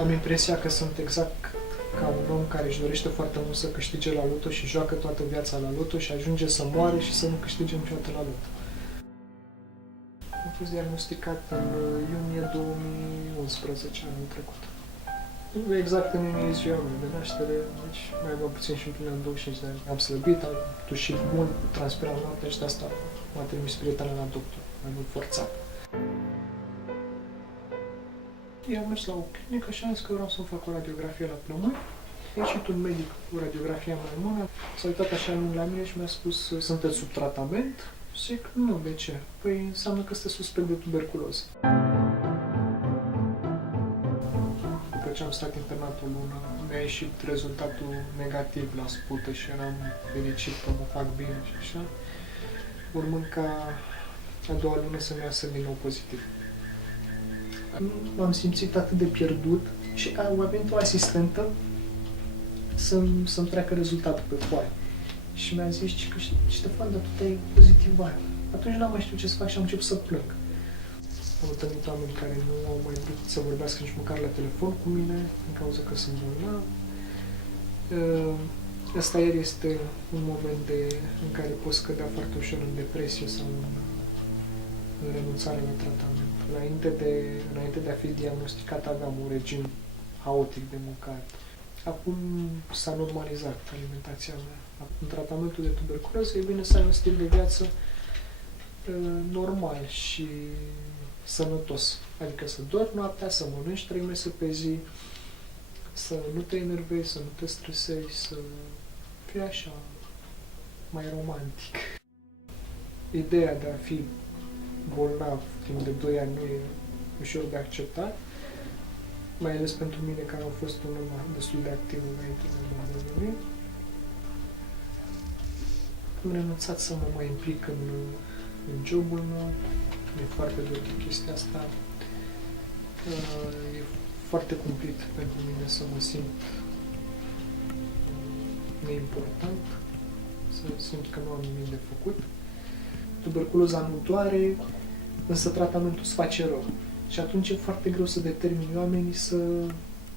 Am impresia că sunt exact ca un om care își dorește foarte mult să câștige la loto și joacă toată viața la loto și ajunge să moare și să nu câștige niciodată la loto. Am fost diagnosticat în iunie 2011, anul trecut. Exact în iunie ziua mea de naștere, deci mai puțin și împlineam 25 de ani. Am slăbit, am tușit mult, transpiram noaptea și de asta m-a trimis prietena la doctor, mai mult forțat. Eu am mers la o clinică și am zis că vreau să-mi fac o radiografie la plămâni. A ieșit un medic cu radiografia mai bună, s-a uitat așa lung la mine și mi-a spus: sunteți sub tratament? Zic, nu, de ce? Păi înseamnă că sunteți suspect de tuberculoză. După ce am stat internat o lună, mi-a ieșit rezultatul negativ la spută și eram fericit că mă fac bine și așa, urmând ca a doua lună să-mi iasă din nou pozitiv. M-am simțit atât de pierdut și a venit o asistentă să-mi treacă rezultatul pe foaie. Și mi-a zis că Ștefan, dar tu te-ai pozitivat. Atunci n-am mai știut ce să fac și am început să plâng. Am întâlnit oameni care nu au mai vrut să vorbească nici măcar la telefon cu mine, din cauza că sunt bolnav. Ăsta iar este un moment în care poți cădea foarte ușor în depresie sau în renunțare la tratament. Înainte de a fi diagnosticat aveam un regim haotic de mâncare. Acum s-a normalizat alimentația mea. În tratamentul de tuberculoză e bine să ai un stil de viață normal și sănătos. Adică să dormi noaptea, să mănânci 3 mese pe zi, să nu te enervezi, să nu te stresezi, să fii așa mai romantic. Ideea de a fi bolnav timp de 2 ani nu e ușor de acceptat, mai ales pentru mine care am fost un om destul de activ înainte de bolnăvie. Am renunțat să mă mai implic în jobul meu, e foarte dur de chestia asta. E foarte cumplit pentru mine să mă simt neimportant, să simt că nu am nimic de făcut. Tuberculoza nu doare, însă tratamentul îți face rău. Și atunci e foarte greu să determini oamenii să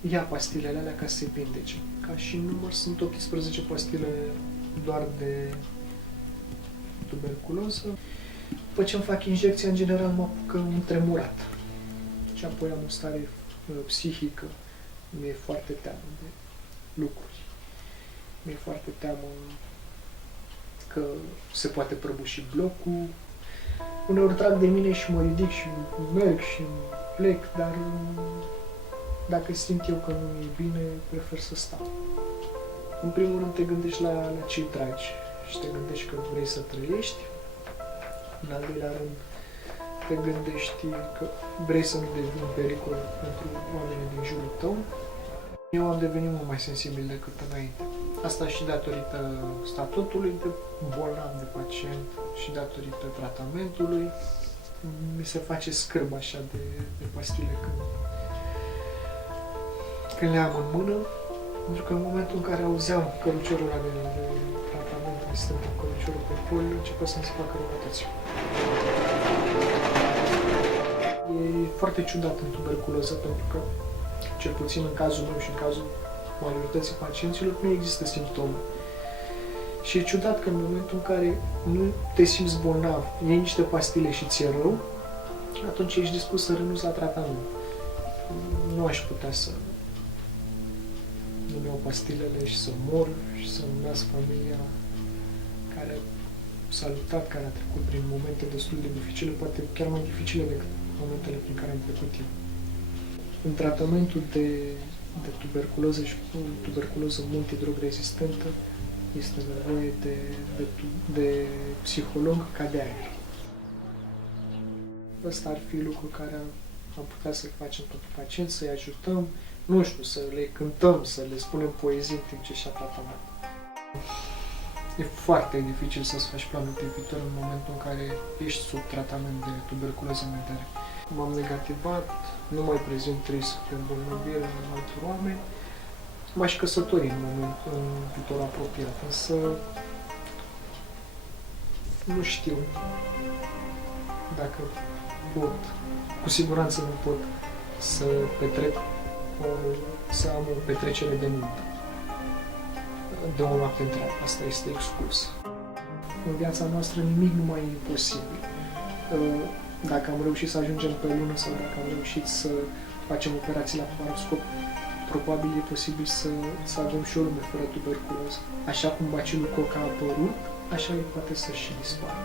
ia pastilele alea ca să se vindece. Ca și număr sunt 18 pastile doar de tuberculoză. După ce îmi fac injecția, în general mă apucă un tremurat. Și apoi am o stare psihică. Mi-e foarte teamă de lucruri. Mi-e foarte teamă că se poate prăbuși blocul. Uneori trag de mine și mă ridic și merg și plec, dar dacă simt eu că nu e bine, prefer să stau. În primul rând te gândești la cei dragi și te gândești că vrei să trăiești. În al doilea rând te gândești că vrei să nu devii un pericol pentru oamenii din jurul tău. Eu am devenit mult mai sensibil decât înainte. Asta și datorită statutului de bolnav, de pacient, și datorită tratamentului. Mi se face scârb așa de pastile când le am în mână, pentru că în momentul în care auzeam căruciorul ăla de tratament, de sistem cu căruciorul pe poliu, începea să-mi se facă răutăți. E foarte ciudat în tuberculoză, pentru că, cel puțin în cazul meu și în cazul majorității pacienților, nu există simptome. Și e ciudat că în momentul în care nu te simți bolnav, iei niște pastile și ți-e rău, atunci ești dispus să renunți la tratament. Nu aș putea să nu iau pastilele și să mor și să-mi las familia care s-a luptat, care a trecut prin momente destul de dificile, poate chiar mai dificile decât momentele prin care am trecut eu. În tratamentul de tuberculoză și tuberculoză multidrog rezistentă este nevoie de psiholog ca de aer. Ăsta ar fi lucru care am putea să-l facem pentru pacienți, să-i ajutăm, nu știu, să le cântăm, să le spunem poezii în timp ce și-a tratament. E foarte dificil să-ți faci planul de viitor în momentul în care ești sub tratament de tuberculoză în vedere. M-am negativat, nu mai prezint risc de îmbolnăvire în altor oameni. M-aș căsători în viitor apropiat, însă nu știu dacă pot, cu siguranță nu pot să petrec să am o petrecere de nuntă. De o noapte întreagă. Asta este exclus. În viața noastră nimic nu mai e imposibil. Dacă am reușit să ajungem pe lună sau dacă am reușit să facem operații la laparoscop, probabil e posibil să avem și o lume fără tuberculoză. Așa cum bacilul Koch a apărut, așa el poate să și dispară.